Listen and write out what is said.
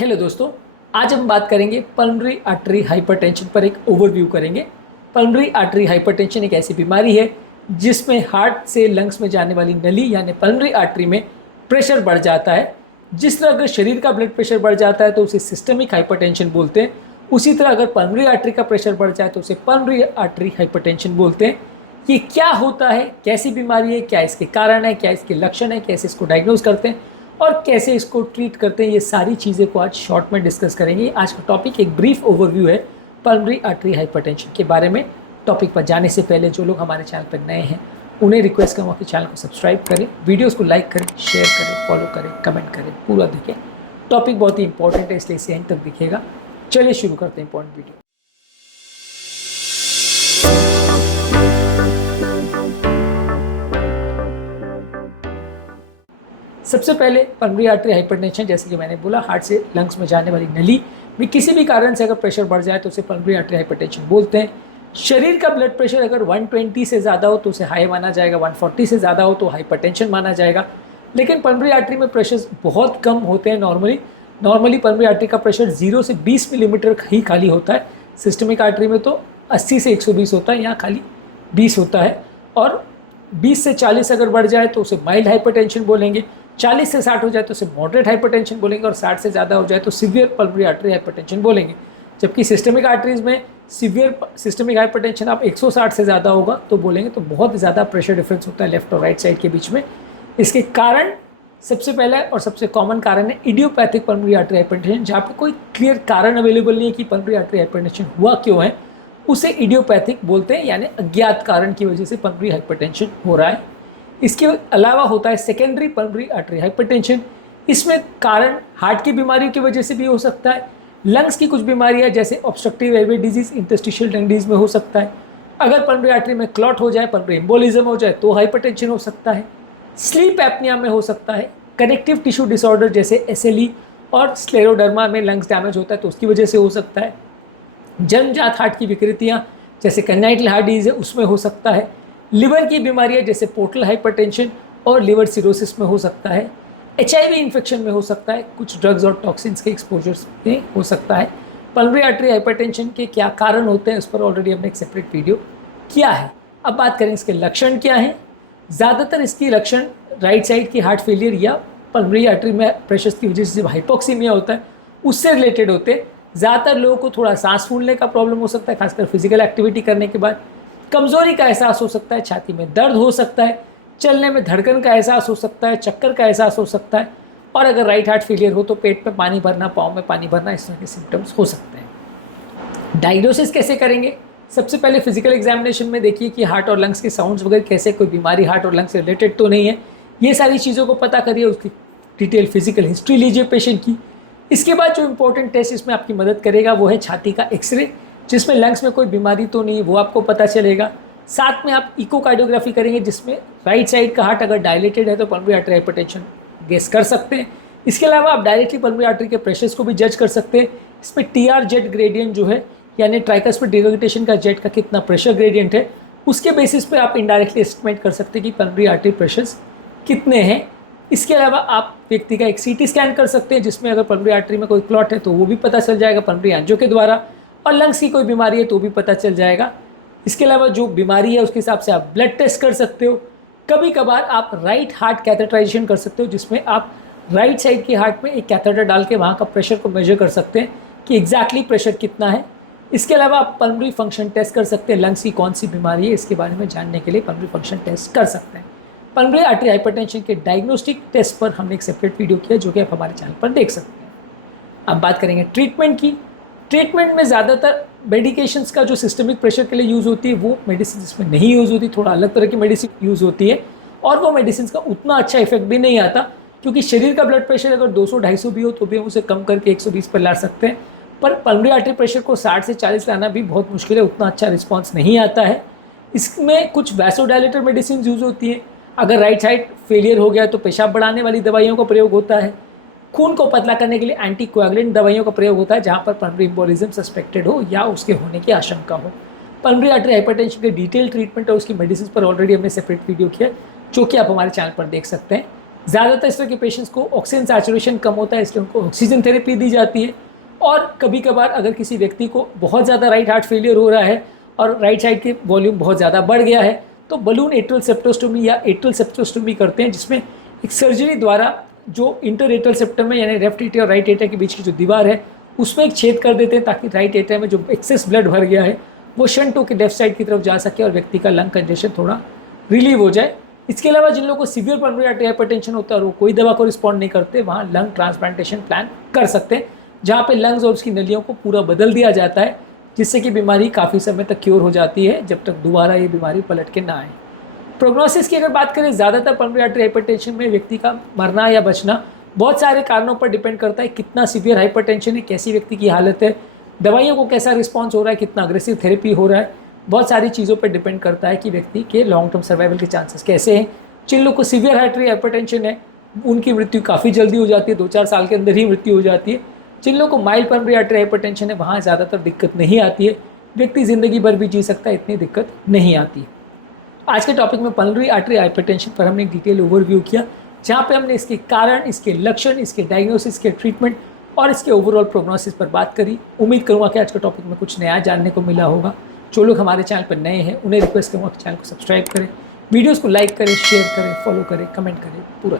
Hello दोस्तों, आज हम बात करेंगे पल्मोनरी आर्टरी हाइपरटेंशन पर। एक ओवरव्यू करेंगे। पल्मोनरी आर्टरी हाइपरटेंशन एक ऐसी बीमारी है जिसमें हार्ट से लंग्स में जाने वाली नली यानी पल्मोनरी आर्टरी में प्रेशर बढ़ जाता है। जिस तरह अगर शरीर का ब्लड प्रेशर बढ़ जाता है तो उसे सिस्टमिक हाइपरटेंशन बोलते हैं, उसी तरह अगर पल्मोनरी आर्टरी का प्रेशर बढ़ जाए तो उसे पल्मोनरी आर्टरी हाइपरटेंशन बोलते हैं। ये क्या होता है, कैसी बीमारी है, क्या इसके कारण है, क्या इसके लक्षण है, कैसे इसको डायग्नोज करते हैं और कैसे इसको ट्रीट करते हैं, ये सारी चीज़ें को आज शॉर्ट में डिस्कस करेंगे। आज का टॉपिक एक ब्रीफ ओवरव्यू है पल्मोनरी आर्टरी हाइपरटेंशन के बारे में। टॉपिक पर जाने से पहले जो लोग हमारे चैनल पर नए हैं उन्हें रिक्वेस्ट करूँगा कि चैनल को सब्सक्राइब करें, वीडियोस को लाइक करें, शेयर करें, फॉलो करें, कमेंट करें, पूरा देखें। टॉपिक बहुत ही इंपॉर्टेंट है इसलिए इसे एंड तक दिखेगा। चलिए शुरू करते हैं इंपॉर्टेंट वीडियो। सबसे पहले पल्मोनरी आर्टरी हाइपरटेंशन, जैसे कि मैंने बोला, हार्ट से लंग्स में जाने वाली नली में किसी भी कारण से अगर प्रेशर बढ़ जाए तो उसे पल्मोनरी आर्टरी हाइपरटेंशन बोलते हैं। शरीर का ब्लड प्रेशर अगर 120 से ज़्यादा हो तो उसे हाई माना जाएगा, 140 से ज़्यादा हो तो हाइपरटेंशन माना जाएगा। लेकिन पल्मोनरी आर्टरी में प्रेशर बहुत कम होते हैं। नॉर्मली पल्मोनरी आर्टरी का प्रेशर 0 से 20 मिलीमीटर ही खाली होता है। सिस्टमिक आर्टरी में तो 80 से 120 होता है, यहाँ खाली 20 होता है। और 20 से 40 अगर बढ़ जाए तो उसे माइल्ड हाइपरटेंशन बोलेंगे, 40 से 60 हो जाए तो उसे मॉडरेट हाइपरटेंशन बोलेंगे और 60 से ज़्यादा हो जाए तो सीवियर पल्मोनरी आर्टरी हाइपरटेंशन बोलेंगे। जबकि सिस्टमिक आर्टरीज में सीवियर सिस्टमिक हाइपरटेंशन आप 160 से ज़्यादा होगा तो बोलेंगे, तो बहुत ज़्यादा प्रेशर डिफरेंस होता है लेफ्ट और राइट साइड के बीच में। इसके कारण सबसे पहला और सबसे कॉमन कारण है इडियोपैथिक पल्मोनरी आर्टरी हाइपरटेंशन, जहाँ पर कोई क्लियर कारण अवेलेबल नहीं है कि पल्मोनरी आर्टरी हाइपरटेंशन हुआ क्यों है, उसे इडियोपैथिक बोलते हैं, यानी अज्ञात कारण की वजह से पल्मोनरी हाइपरटेंशन हो रहा है। इसके अलावा होता है सेकेंडरी पल्मोनरी आर्टरी हाइपरटेंशन। इसमें कारण हार्ट की बीमारियों की वजह से भी हो सकता है, लंग्स की कुछ बीमारियां जैसे obstructive airway disease, interstitial lung disease में हो सकता है। अगर पल्मोनरी आर्टरी में क्लॉट हो जाए, पल्मोनरी एम्बोलिज्म हो जाए तो हाइपरटेंशन हो सकता है। स्लीप एपनिया में हो सकता है। कनेक्टिव टिश्यू डिसऑर्डर जैसे SLE और स्क्लेरोडर्मा में लंग्स डैमेज होता है तो उसकी वजह से हो सकता है। जन्मजात हार्ट की विकृतियाँ जैसे कंजाइटल हार्ट डिजीज है उसमें हो सकता है। लिवर की बीमारियां जैसे पोर्टल हाइपरटेंशन और लिवर सिरोसिस में हो सकता है। HIV इन्फेक्शन में हो सकता है। कुछ ड्रग्स और टॉक्सिन्स के एक्सपोजर्स में हो सकता है। पल्मोनरी आर्टरी हाइपरटेंशन के क्या कारण होते हैं उस पर ऑलरेडी हमने एक सेपरेट वीडियो किया है। अब बात करें इसके लक्षण क्या हैं। ज़्यादातर इसकी लक्षण राइट साइड की हार्ट फेलियर या पल्मोनरी आर्टरी में प्रेशर की वजह से हाइपोक्सीमिया होता है उससे रिलेटेड होते हैं। ज़्यादातर लोगों को थोड़ा सांस फूलने का प्रॉब्लम हो सकता है, खासकर फिजिकल एक्टिविटी करने के बाद। कमज़ोरी का एहसास हो सकता है, छाती में दर्द हो सकता है, चलने में धड़कन का एहसास हो सकता है, चक्कर का एहसास हो सकता है और अगर राइट हार्ट फेलियर हो तो पेट में पानी भरना, पाँव में पानी भरना, इस तरह के सिम्टम्स हो सकते हैं। डायग्नोसिस कैसे करेंगे? सबसे पहले फिजिकल एग्जामिनेशन में देखिए कि हार्ट और लंग्स के साउंड्स वगैरह कैसे, कोई बीमारी हार्ट और लंग्स से रिलेटेड तो नहीं है। ये सारी चीज़ों को पता करिए, उसकी डिटेल फिजिकल हिस्ट्री लीजिए पेशेंट की। इसके बाद जो इंपॉर्टेंट टेस्ट इसमें आपकी मदद करेगा वो है छाती का एक्सरे, जिसमें लंग्स में कोई बीमारी तो नहीं वो आपको पता चलेगा। साथ में आप इकोकार्डियोग्राफी करेंगे जिसमें राइट साइड का हार्ट अगर डायलेटेड है तो पल्मोनरी आर्टरी हाइपरटेंशन गेस कर सकते हैं। इसके अलावा आप डायरेक्टली पल्मोनरी आर्टरी के प्रेशर्स को भी जज कर सकते हैं। इसमें TR जेट ग्रेडियंट जो है, यानी ट्राइकस्पिड रिगर्जिटेशन का जेट का कितना प्रेशर ग्रेडियंट है, उसके बेसिस पे आप इनडायरेक्टली एस्टिमेट कर सकते हैं कि पल्मोनरी आर्टरी प्रेशर्स कितने हैं। इसके अलावा आप व्यक्ति का एक CT स्कैन कर सकते हैं जिसमें अगर पल्मोनरी आर्टरी में कोई क्लॉट है तो वो भी पता चल जाएगा पल्मोनरी एंजियो के द्वारा, और लंग्स की कोई बीमारी है तो भी पता चल जाएगा। इसके अलावा जो बीमारी है उसके हिसाब से आप ब्लड टेस्ट कर सकते हो। कभी कभार आप राइट हार्ट कैथेटराइजेशन कर सकते हो जिसमें आप राइट साइड के हार्ट में एक कैथेटर डाल के वहाँ का प्रेशर को मेजर कर सकते हैं कि एग्जैक्टली प्रेशर कितना है। इसके अलावा आप पल्मोनरी फंक्शन टेस्ट कर सकते हैं, लंग्स की कौन सी बीमारी है इसके बारे में जानने के लिए पल्मोनरी फंक्शन टेस्ट कर सकते हैं। पल्मोनरी आर्टरी हाइपरटेंशन के डायग्नोस्टिक टेस्ट पर हमने एक सेपरेट वीडियो किया जो कि आप हमारे चैनल पर देख सकते हैं। अब बात करेंगे ट्रीटमेंट की। ट्रीटमेंट में ज़्यादातर मेडिकेशंस का जो सिस्टमिक प्रेशर के लिए यूज़ होती है वो मेडिसिन इसमें नहीं यूज़ होती, थोड़ा अलग तरह की मेडिसिन यूज़ होती है और वो मेडिसिन का उतना अच्छा इफेक्ट भी नहीं आता, क्योंकि शरीर का ब्लड प्रेशर अगर 200-250 भी हो तो भी हम उसे कम करके 120 पर ला सकते हैं। पर पल्मोनरी आर्टरी प्रेशर को 60 से 40 लाना भी बहुत मुश्किल है, उतना अच्छा रिस्पॉन्स नहीं आता है। इसमें कुछ वैसोडायलेटर मेडिसिन यूज़ होती है। अगर राइट साइड फेलियर हो गया तो पेशाब बढ़ाने वाली दवाइयों का प्रयोग होता है। खून को पतला करने के लिए एंटीकोएगुलेंट दवाइयों का प्रयोग होता है जहाँ पर पल्मोनरी एम्बोलिज्म सस्पेक्टेड हो या उसके होने की आशंका हो। पल्मोनरी आर्टरी हाइपरटेंशन के डिटेल ट्रीटमेंट और उसकी मेडिसिन पर ऑलरेडी हमने सेपरेट वीडियो किया जो कि आप हमारे चैनल पर देख सकते हैं। ज़्यादातर इस तरह के पेशेंट्स को ऑक्सीजन सैचुरेशन कम होता है, इसलिए उनको ऑक्सीजन थेरेपी दी जाती है। और कभी कभार अगर किसी व्यक्ति को बहुत ज़्यादा राइट हार्ट फेलियर हो रहा है और राइट साइड की वॉल्यूम बहुत ज़्यादा बढ़ गया है, तो बलून एट्रियल सेप्टोस्टोमी या एट्रियल सेप्टोस्टोमी करते हैं, जिसमें एक सर्जरी द्वारा जो इंटर एट्रियल सेप्टम में यानी लेफ्ट एट्रिया और राइट एट्रिया के बीच की जो दीवार है उसमें एक छेद कर देते हैं, ताकि राइट एट्रिया में जो एक्सेस ब्लड भर गया है वो शंट होकर लेफ्ट साइड की तरफ जा सके और व्यक्ति का लंग कंजेशन थोड़ा रिलीव हो जाए। इसके अलावा जिन लोगों को सीवियर पल्मोनरी आर्टरी हाइपरटेंशन होता है और वो कोई दवा को रिस्पॉन्ड नहीं करते, वहाँ लंग ट्रांसप्लांटेशन प्लान कर सकते हैं, जहाँ पे लंग्स और उसकी नलियों को पूरा बदल दिया जाता है, जिससे कि बीमारी काफ़ी समय तक क्योर हो जाती है, जब तक दोबारा ये बीमारी पलट के ना आए। प्रोग्नोसिस की अगर बात करें, ज़्यादातर पल्मोनरी आर्टरी हाइपरटेंशन में व्यक्ति का मरना या बचना बहुत सारे कारणों पर डिपेंड करता है। कितना सीवियर हाइपरटेंशन है, कैसी व्यक्ति की हालत है, दवाइयों को कैसा रिस्पॉन्स हो रहा है, कितना अग्रेसिव थेरेपी हो रहा है, बहुत सारी चीज़ों पर डिपेंड करता है कि व्यक्ति के लॉन्ग टर्म सर्वाइवल के चांसेस कैसे हैं। जिन लोग को सीवियर आर्टरी हाइपरटेंशन है उनकी मृत्यु काफ़ी जल्दी हो जाती है, 2-4 साल के अंदर ही मृत्यु हो जाती है। जिन लोगों को माइल्ड पल्मोनरी आर्टरी हाइपरटेंशन है वहाँ ज़्यादातर दिक्कत नहीं आती है, व्यक्ति ज़िंदगी भर भी जी सकता है, इतनी दिक्कत नहीं आती है। आज के टॉपिक में पल्मोनरी आर्टरी हाइपरटेंशन पर हमने एक डिटेल ओवरव्यू किया, जहाँ पे हमने इसके कारण, इसके लक्षण, इसके डायग्नोसिस, इसके ट्रीटमेंट और इसके ओवरऑल प्रोग्नोसिस पर बात करी। उम्मीद करूँगा कि आज के टॉपिक में कुछ नया जानने को मिला होगा। जो लोग हमारे चैनल पर नए हैं उन्हें रिक्वेस्ट करूँगा कि चैनल को सब्सक्राइब करें, वीडियोज़ को लाइक करें, शेयर करें, फॉलो करें, कमेंट करें, पूरा